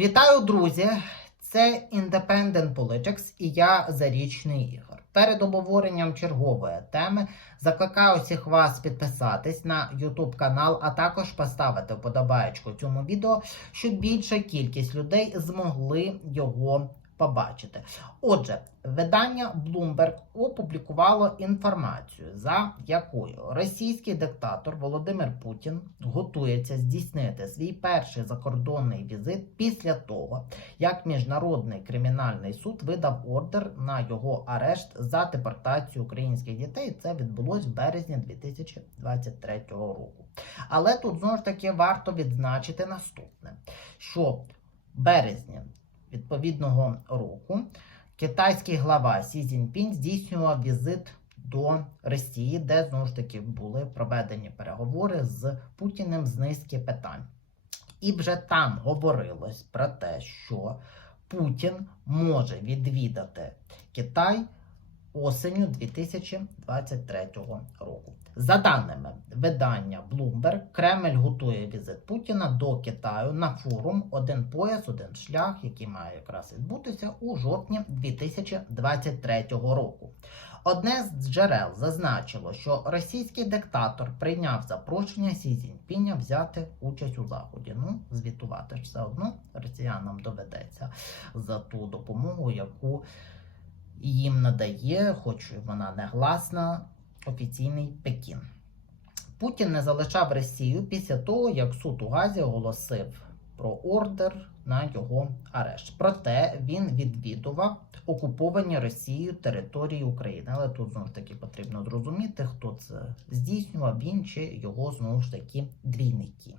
Вітаю, друзі! Це Independent Politics і я Зарічний Ігор. Перед обговоренням чергової теми закликаю всіх вас підписатись на YouTube канал, а також поставити вподобаєчку цьому відео, щоб більша кількість людей змогли його побачити. Отже, видання Bloomberg опублікувало інформацію, за якою російський диктатор Володимир Путін готується здійснити свій перший закордонний візит після того, як Міжнародний кримінальний суд видав ордер на його арешт за депортацію українських дітей. Це відбулось в березні 2023 року. Але тут знову ж таки варто відзначити наступне: що в березні відповідного року китайський глава Сі Цзіньпінь здійснював візит до Росії, де знову ж таки були проведені переговори з Путіним з низки питань. І вже там говорилось про те, що Путін може відвідати Китай осенню 2023 року. За даними видання Bloomberg, Кремль готує візит Путіна до Китаю на форум Один пояс, один шлях, який має якраз відбутися у жовтні 2023 року. Одне з джерел зазначило, що російський диктатор прийняв запрошення Сі Цзіньпіня взяти участь у заході. Ну, звітувати ж все одно росіянам доведеться за ту допомогу, яку їм надає, хоч вона не гласна, офіційний Пекін. Путін не залишав Росію після того, як суд у Газі оголосив про ордер на його арешт. Проте він відвідував окуповані Росією території України. Але тут знову ж таки потрібно зрозуміти, хто це здійснював, він чи його знову ж таки двійники.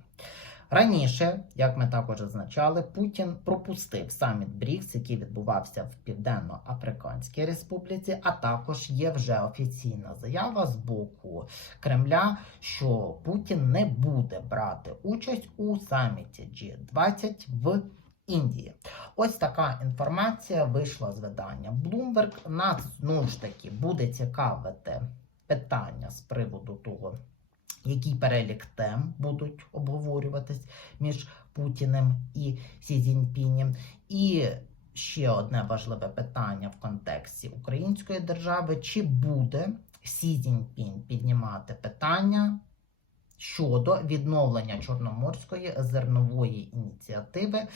Раніше, як ми також зазначали, Путін пропустив саміт БРІКС, який відбувався в Південно-Африканській Республіці, а також є вже офіційна заява з боку Кремля, що Путін не буде брати участь у саміті G20 в Індії. Ось така інформація вийшла з видання Bloomberg. Нас знову ж таки буде цікавити питання з приводу того який перелік тем будуть обговорюватись між Путіним і Сі Цзіньпінем. І ще одне важливе питання в контексті української держави: чи буде Сі Цзіньпінь піднімати питання? Щодо відновлення Чорноморської зернової ініціативи,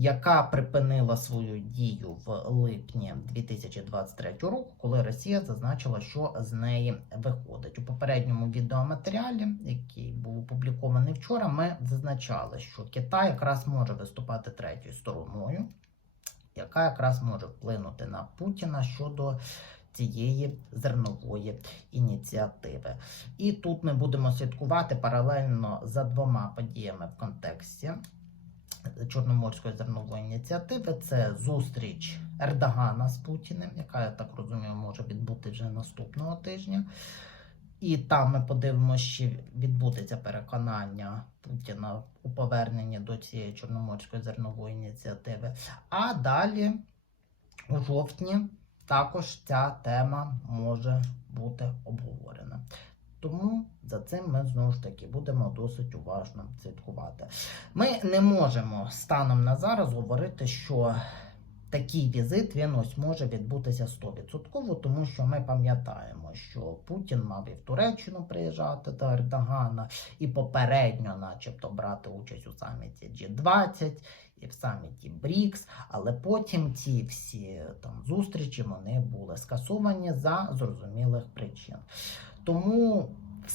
яка припинила свою дію в липні 2023 року, коли Росія зазначила, що з неї виходить у попередньому відеоматеріалі, який був опублікований вчора. Ми зазначали, що Китай якраз може виступати третьою стороною, яка якраз може вплинути на Путіна щодо. Цієї зернової ініціативи. І тут ми будемо слідкувати паралельно за двома подіями в контексті Чорноморської зернової ініціативи. Це зустріч Ердогана з Путіним, яка, я так розумію, може відбути вже наступного тижня. І там ми подивимося, чи відбудеться переконання Путіна у поверненні до цієї Чорноморської зернової ініціативи. А далі, у жовтні, також ця тема може бути обговорена. Тому за цим ми знову ж таки будемо досить уважно слідкувати. Ми не можемо станом на зараз говорити, що такий візит він ось може відбутися 100%, тому що ми пам'ятаємо, що Путін мав і в Туреччину приїжджати до Ердогана, і попередньо, начебто, брати участь у саміті G20. І в саміті БРІКС, але потім ці всі там зустрічі вони були скасовані за зрозумілих причин. Тому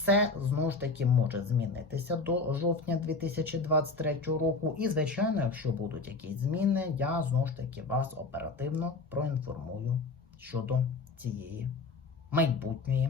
все знову ж таки може змінитися до жовтня 2023 року. І, звичайно, якщо будуть якісь зміни, я знову ж таки вас оперативно проінформую щодо цієї майбутньої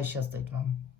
Хай щастить вам!